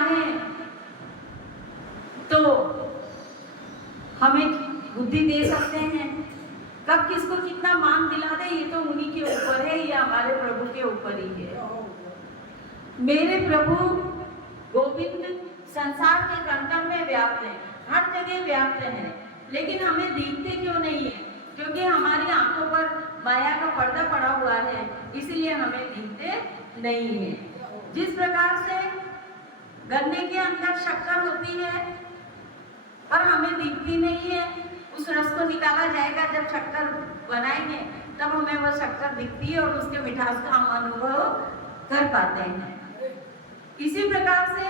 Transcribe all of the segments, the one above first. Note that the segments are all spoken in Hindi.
चाहें तो हमें बुद्धि दे सकते हैं। कब किसको कितना मान दिला दे ये तो उन्हीं के ऊपर है, ये हमारे प्रभु के ऊपर ही है। मेरे प्रभु गोविंद संसार के कण-कण में व्याप्त है, हर जगह व्याप्त है, लेकिन हमें दिखते क्यों नहीं है? क्योंकि हमारी आंखों पर माया का पर्दा पड़ा हुआ है, इसलिए हमें दिखते नहीं है। जिस प्रकार से गन्ने के अंदर शक्कर होती है पर हमें दिखती नहीं है, उस रस को निकाला जाएगा जब शक्कर बनाएंगे तब हमें वो शक्कर दिखती है और उसके मिठास का हम अनुभव कर पाते हैं। इसी प्रकार से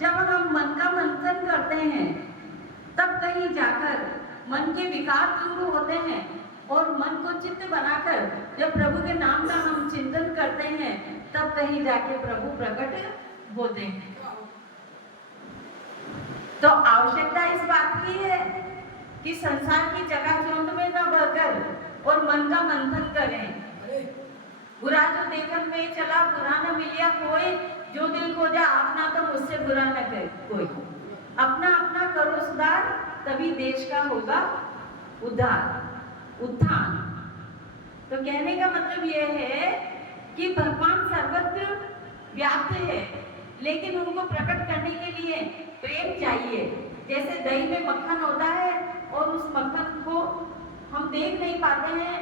जब हम मन का मंथन करते हैं तब कहीं जाकर मन के विकार दूर होते हैं और मन को चित्त बनाकर जब प्रभु के नाम का हम चिंतन करते हैं तब कहीं जाके प्रभु प्रकट होते हैं। तो आवश्यकता इस बात की है कि संसार की चकाचौंध में न बहकर और मन का मंथन करें। बुरा जो देखन में चला बुरा न मिलिया कोई, जो दिल खोजा अपना तो मुझसे बुरा न करे कोई। अपना अपना करो सुधार, तभी देश का होगा उद्धार उत्थान। तो कहने का मतलब ये है कि भगवान सर्वत्र व्याप्त है, लेकिन उनको प्रकट करने के लिए प्रेम चाहिए। जैसे दही में मक्खन होता है और उस मक्खन को हम देख नहीं पाते हैं,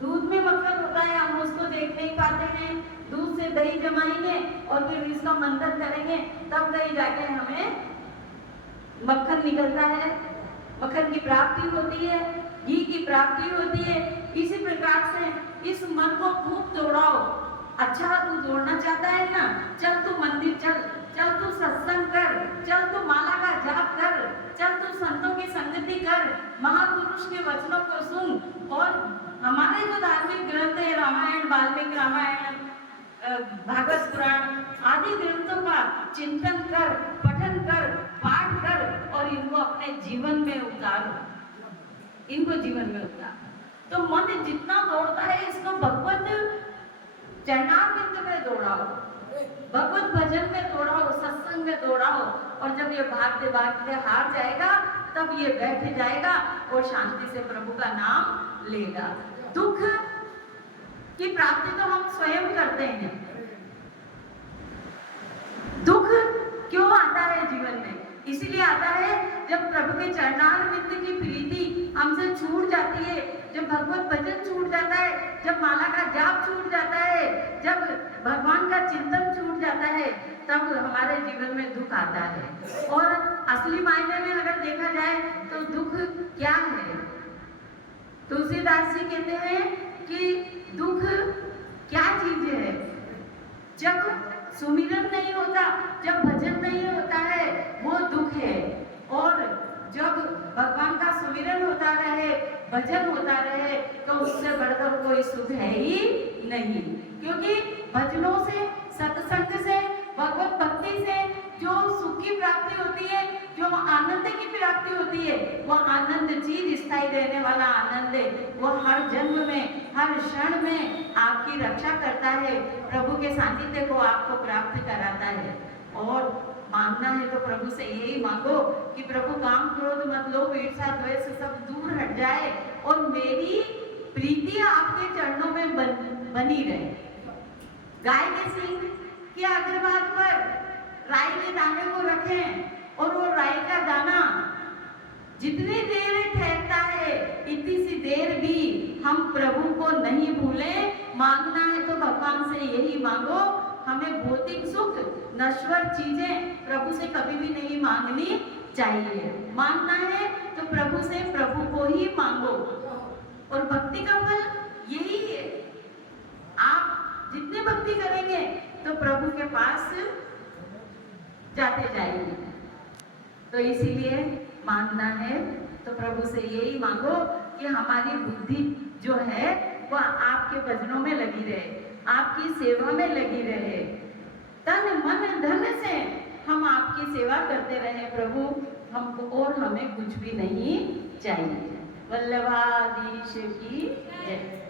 दूध में मक्खन होता है हम उसको देख नहीं पाते हैं, दूध से दही जमाएंगे और फिर इसका मंथन करेंगे तब दही जाके हमें मक्खन निकलता है, मक्खन की प्राप्ति होती है, घी की प्राप्ति होती है। इसी प्रकार से इस मन को खूब दौड़ाओ। अच्छा तू दौड़ना चाहता है ना, चल तू मंदिर चल, चल तू सत्संग कर, चल तू माला का जाप कर, चल तू संतों की संगति कर, महापुरुष के वचनों को सुन और हमारे जो धार्मिक ग्रंथ है रामायण, वाल्मीकि रामायण, भागवत पुराण आदि ग्रंथों का चिंतन कर, पठन कर, पाठ कर और इनको अपने जीवन में उतारो, इनको जीवन में उतारो। तो मन जितना दौड़ता है इसको भगवत चरणारविंद में दौड़ाओ, भगवत भजन में दौड़ाओ, सत्संग में दौड़ाओ और जब ये भागते भागते हार जाएगा तब ये बैठ जाएगा और शांति से प्रभु का नाम लेगा। दुख की प्राप्ति तो हम स्वयं करते हैं। दुख क्यों आता है जीवन में? इसलिए आता है जब प्रभु के चरणारविंद की प्रीति हमसे छूट जाती है, जब भगवत भजन छूट जाता है, जब माला का जाप छूट जाता है, जब भगवान का चिंतन छूट जाता है, तब हमारे जीवन में दुख आता है। और असली मायने में अगर देखा जाए तो दुख क्या है? तुलसीदास जी कहते हैं कि दुख क्या चीज है? जब सुमिरन नहीं होता, जब भजन नहीं होता है वो दुख है। और जब भगवान का सुमिरन होता रहे, भजन होता रहे तो उससे बढ़कर कोई सुख है ही नहीं। क्योंकि भजनों से, सत्संग से, भगवत भक्ति से जो सुख की प्राप्ति होती है, जो आनंद की प्राप्ति होती है, वो आनंद चीज स्थायी रहने वाला आनंद है। वो हर जन्म में, हर क्षण में आपकी रक्षा करता है, प्रभु के सानिध्य को आपको प्राप्त कराता है। और मांगना है तो प्रभु से यही मांगो कि प्रभु काम क्रोध मत लोभ ईर्ष्या द्वेष सब दूर हट जाए और मेरी प्रीति आपके चरणों में बनी रहे। गाय के सींग के अग्रभाग पर राई के दाने को रखें और वो राई का दाना जितनी देर ठहरता है इतनी सी देर भी हम प्रभु को नहीं भूले। मांगना है तो भगवान से यही मांगो, हमें भौतिक सुख, नश्वर चीजें प्रभु से कभी भी नहीं मांगनी चाहिए। मांगना है तो प्रभु से प्रभु को ही मांगो। और भक्ति का फल यही है, आप जितनी भक्ति करेंगे तो प्रभु के पास जाते जाएंगे। तो इसीलिए मांगना है तो प्रभु से यही मांगो कि हमारी बुद्धि जो है वह आपके भजनों में लगी रहे, आपकी सेवा में लगी रहे, तन मन धन से हम आपकी सेवा करते रहे प्रभु, हमको और हमें कुछ भी नहीं चाहिए। वल्लभाधीश की जय।